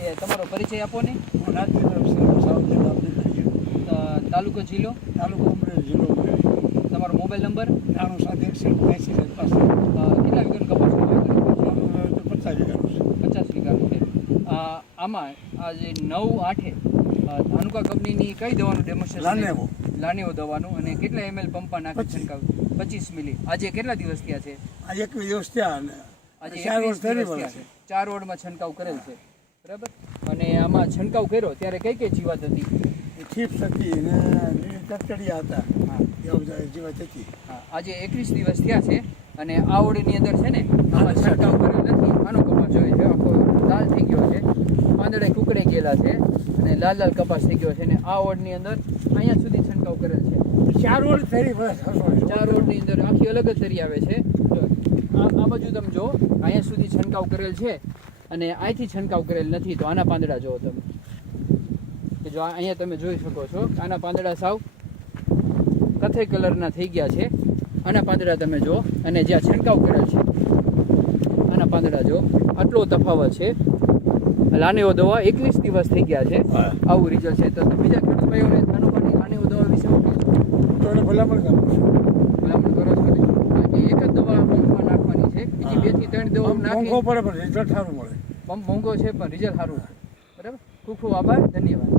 એ તમારો પરિચય આપો ને. હું રાજપીપળા તાલુકો જિલ્લો તાલુકો અમરેલી જિલ્લો તમારો મોબાઈલ નંબર 97 પાસે કેટલા વીઘાનું કપાસ 50 વીઘાનું 50 વીઘાનું છે. આમાં આ જે 9/8 ધાનુકા કંપનીની કઈ દવાનું ડેમોન્સ્ટ્રેશન? લાનેવો દવાનું. અને કેટલા ml પંપમાં નાખી છંટકાવ? 25 મિલી. આજે કેટલા દિવસ થયા છે? આ 21 દિવસ થયા અને આજે 4 21 દિવસ થયા છે. 4 ઓળમાં છંટકાવ કરેલ છે, બરાબર. અને આમાં છંટકાવ કર્યો ત્યારે કઈ કઈ જીવાત હતી? થીપ્સ હતી ને ચટચડિયા હતા. હા, એવા બધા જીવાત હતી. હા. આજે 21 દિવસ થયા છે અને આ ઓળની અંદર છે ને આમાં છંટકાવ કરેલ નથી. આનો કપાસ જોઈએ છે, આખો લાલ થઈ ગયો છે, પાંદડે કુકડાઈ ગયેલા છે અને લાલ લાલ કપાસ થઈ ગયો છે. અને આ ઓળની અંદર અહીંયા સુધી છંટકાવ કરેલ છે. 4 ઓળ થઈ બસ 4 ઓળની અંદર આખી અલગ જ તરી આવે છે. જો આ બાજુ તમે જો, અહીંયા સુધી છંટકાવ કરેલ છે અને અહીંથી છંટકાવ કરેલ નથી. તો આના પાંદડા જુઓ તમે, કે જો અહીંયા તમે જોઈ શકો છો, આના પાંદડા સાવ કથ્થઈ કલરના થઈ ગયા છે. આના પાંદડા તમે જો, અને જ્યાં છંટકાવ કરેલ છે આના પાંદડા જો, આટલો તફાવત છે. લાનેવો દવા 21 દિવસ થઈ ગયા છે, આવું રિઝલ્ટ છે. તો બીજા ખેડૂત ભાઈઓને ધાનુકાની લાનેવો દવા વિશે શું કહેશો? તો એને ભલામણ કરો છો ને? કારણ કે એક જ દવા પંપમાં નાખવાની છે, બીજી 2 થી 3 દવા નાખી મોંઘો પડે પણ રિઝલ્ટ સારું મળે. પંપ મોંઘો છે પણ રિઝલ્ટ સારું છે, બરાબર. ખૂબ ખૂબ આભાર, ધન્યવાદ.